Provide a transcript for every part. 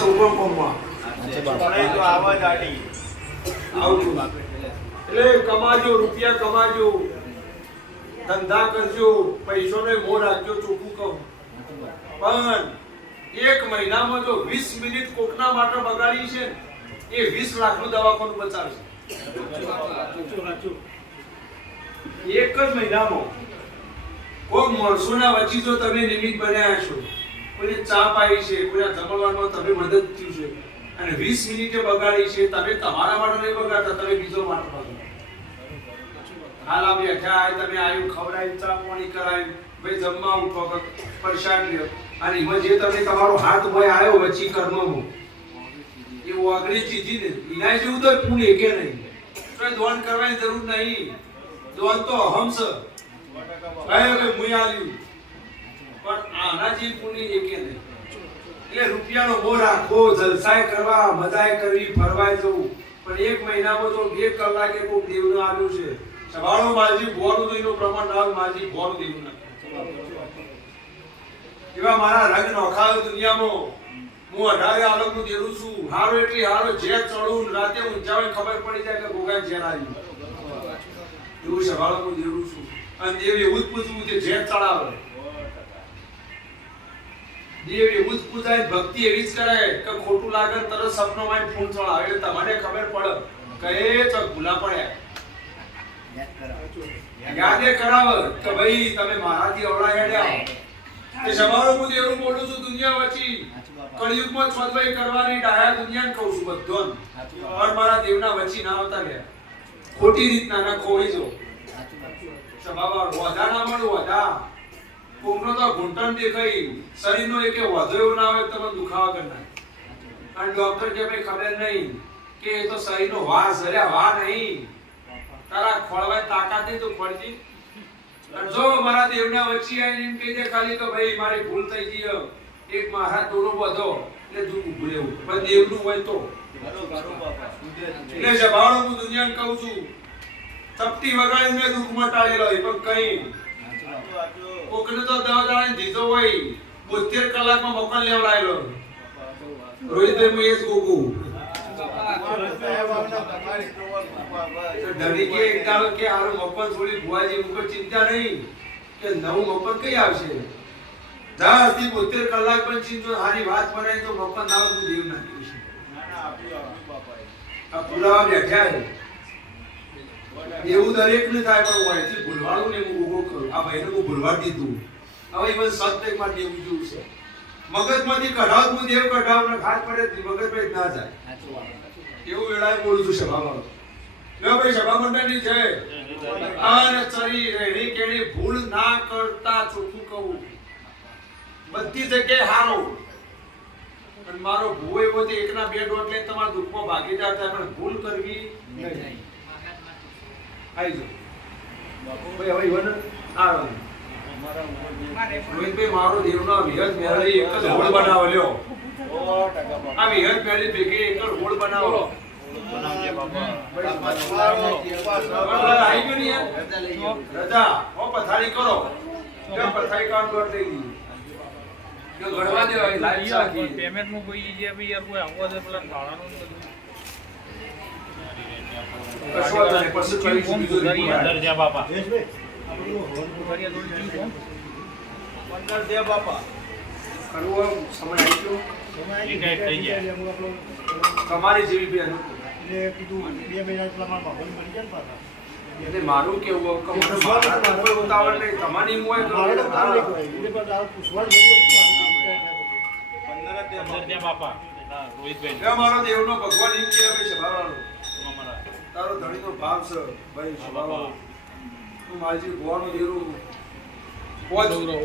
સોપો કોમમાં તો આવાજ આડી આવતું એટલે કમાજો, રૂપિયા કમાજો, ધંધા કરજો, પૈસોને મોહ રાખજો, ચોખ્ખું કહું. પણ એક મહિનામાં જો 20 મિનિટ કોકના માટે બગાડી છે એ 20 લાખનું દવાખાનું બચાવશે. એક જ મહિનામાં કોક માણસોના વચ્ચે જો તમે નિમિત્ત બન્યા છો, કોઈને ચા પાઈ છે, કોઈના જમણવારમાં તમે મદદ થયું છે અને 20 મિનિટે બગાડી છે, તમે તમારા માટે નહીં બગાડતા, તમે બીજો માટે બગાડો. હાલ આ બેઠા આય, તમે આવ્યું ખવડાવી, ચા પાણી કરાવી, ભાઈ જમવા ઉઠો, પરેશાન લ્યો અને એમાં જે તમે તમારો હાથ ભાઈ આવ્યો વચ્ચે કર્મમાં એ ઓગળી ચીધી ને એના જેવું તો પૂન એકે નહીં. તો દોન કરવાની જરૂર નહીં, દોન તો અહમ છે, મુઈ આલ્યું, પણ આના જે પૂની એકે નહીં. એટલે રૂપિયાનો મોહ રાખો, જલસાય કરવા, મજાય કરવી, ફરવાય જવું, પણ એક મહિનામાં તો 2 કલાકે કોઈ દેવનું આવ્યું છે. સવાળો માલજી ભોરું તો એનું પ્રમાણ ના માલજી ભોરું દેવું ના. એવા મારા રંગ નોખાયો દુનિયામાં. હું 18 આલમનું દેરું છું. હારો એટલી હારો જેટ ચડું, રાતે ઊંચાવે ખબર પડી જાય કે ભોગાન ઝેર આવ્યું. એવું સવાળો દેરું છું. અને દેવ એવું જ પૂછવું કે જેટ ચડાવે. દેવ એવું જ પૂજાય, ભક્તિ એવી જ કરાય કે ખોટું લાગે તરત સપનોમાં ફૂલ ચડાવે. એટલે તમને ખબર પડે કે એ ચક ભૂલા પડ્યા. યાદે કરાવ કે ભાઈ તમે મારાથી અવળા હેડ્યા. એ સવારો હું એવું બોલું છું દુનિયા વચ્ચે કળિયુગમાં છોદવાઈ કરવાની ડાયા દુનિયાને કહું છું બધોન. પણ મારા દેવના વચ્ચે ના આવતા ગયા, ખોટી રીતના ના ખોઈ જો. બાબા વધા ના મળું, વધા કોકનો તો ઘૂંટણ દેખાય, શરીરનો એકે વધો એવો ના આવે તમે દુખાવા કરનાર. અને ડોક્ટર કે ભાઈ ખબર નહીં કે એ તો શરીરનો વાસ છે, વા નહીં. તારા ખોળવાય તાકાત નહીં તો ખોળજી. અને જો મારા દેવના વચ્ચે આવીને એમ કહી દે ખાલી કે ભાઈ મારી ભૂલ થઈ ગઈ, એક મારા દોરો બધો એટલે દુઃખ ઉભું રહેવું, પણ દેવનું હોય તો. એટલે જબાળો હું દુનિયાને કહું છું, તપતી વગાડીને દુઃખ મટાડેલો હોય પણ કઈ કોકને તો 10 દાડા દીધો હોય, 72 કલાકમાં મકાન લેવડાયેલો. રોહિતભાઈ હું એ જ ગોગું ધણી કે એક દાડો કે હારું મફત થોડી ભુવાજી મુકો ચિંતા નહીં કે નવું મફત કઈ આવશે. 10 થી 72 કલાક પણ ચિંતો હારી વાત બનાવી તો મફત નાવ હું દેવ નાખ્યું છે. આ પુરાવા બેઠા છે. એવું દરેક ને થાય પણ હું અહીંથી ભૂલવાડું ને હું ઉભો કરું. આ ભાઈને હું ભૂલવાડી દીધું. હવે even સત્ય માં દેવું જેવું છે. મગજમાંથી કઢાવ હું દેવ કઢાવ ને ખાસ પડે મગજમાં ના જાય. એવું વેળાએ બોલું છું સભામાં. લો ભાઈ સભા મંડળની છે અને ચરી રેડી કેડી ભૂલ ના કરતા, ચોખ્ખું કહું બધી જગ્યાએ હારો. પણ મારો ભૂ એવો છે એકના 2 ડોટ લઈને તમારા દુઃખમાં ભાગીદાર થાય, પણ ભૂલ કરવી નહીં. આઈ જો ભાઈ હવે ઈવન આ રોહિતભાઈ મારો દેવનો વિહત મેળવી એક જ હોળ બનાવો લ્યો. આ વિહત મેળવી ભેગી એક જ હોળ બનાવો. બનાવજે બાપા. આઈ ગયો ને રજા ઓ પથારી કરો. જો પથારી કામ કર દઈ જો ગણવા દે ભાઈ લાઈટ સાકી પેમેન્ટ નું કોઈ જે ભી યાર કોઈ આવો દે પેલા ભાડાનું કશો તને પછી કરી બીજું અંદર જા બાપા. અંદર દે બાપા. કરવો સમય આવી ગયો. રિટાયર થઈ ગયા. તમારી જેવી બેન એટલે કીધું 2 મહિના પેલા મારા ભાઈ મળી ગયા ને પાછા. એટલે મારું કેવું કે મને મારા કોઈ ઉતાવળ નહીં, તમારી મોય મારે તો કામ નહીં કરાય. એટલે પણ આ પૂછવાની જરૂર હતી. અંદર જા બાપા. હા રોહિતભાઈ કે મારો દેવનો ભગવાન એમ કે ભાઈ સભાવાળો અમારા તારો ધણીનો ભાવ છે ભાઈ સભાવાળો. તું માજી ભોવાનું દેરું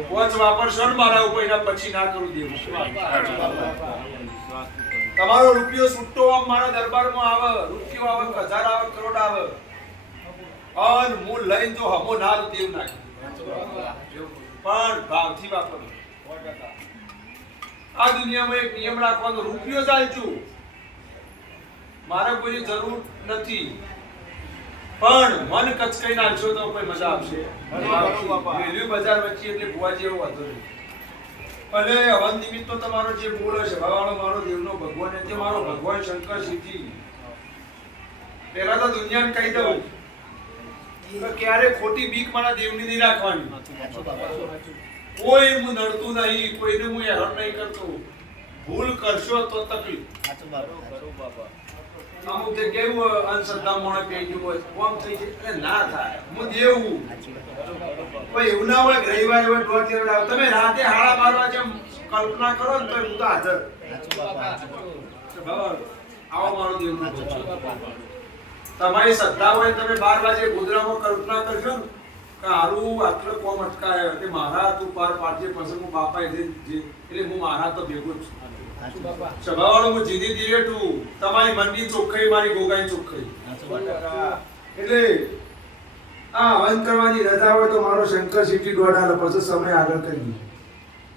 પોચ વાપરશો ને મારા ઉપર, એના પછી ના કરું દેવું. તમારો રૂપિયો છૂટો આમ મારા દરબારમાં આવે, રૂપિયો આવે, 1000 આવે, કરોડ આવે, અને હું લઈને જો હમો ના દેવ નાખી, પણ ભાવથી વાપરો. આ દુનિયામાં એક નિયમ રાખવાનો, રૂપિયો ચાલતું મારે કોઈની જરૂર નથી, પણ મન કચકાઈ નાખશો તો કોઈ મજા આવશે. વેલ્યુ બજાર વચ્ચે એટલે ભુવા જેવો વાંધો નહીં. અને હવન નિમિત્તનો તમારો જે બોલ હશે, ભવાળો મારો દેવનો તે મારો ભગવાન શંકર શિવજી. પહેલા તો દુનિયાને કહી દઉં કે ક્યારે ખોટી બીક મારા દેવની નહીં રાખવાની. કોઈ હું નડતું નહીં, કોઈને હું હેરાન નહીં કરતો. ભૂલ કરશો તો તકલીફ. કરું બાપા. અમુક જગ્યાએ એવું અંધશ્રદ્ધા મોણે કહી ગયું હોય, કોમ થઈ જાય. અરે ના થાય, હું દેવું. કોઈ એવું ના હોય કે રવિવારે હોય દોઢ લેવડ આવે. તમે રાતે 12:30 વાગે કલ્પના કરો ને તો હું તો હાજર. બરાબર. આવો મારો દેવ. તમારી શ્રદ્ધા હોય તમે 12 વાગે ગોધરામાં કલ્પના કરશો ને કે હારું આટલો કોમ અટકાય કે મારા તું પાર પાડજે, પછી હું બાપા એટલે હું મારા તો ભેગો જ છું. સભાવાળો હું જીની દિવેટું. તમારી મનની ચોખ્ખાઈ મારી ગોગાની ચોખ્ખાઈ. એટલે આ હવન કરવાની રજા હોય તો મારો શંકર શિવજી દોડાલો, પછી સમય આગળ કરીએ.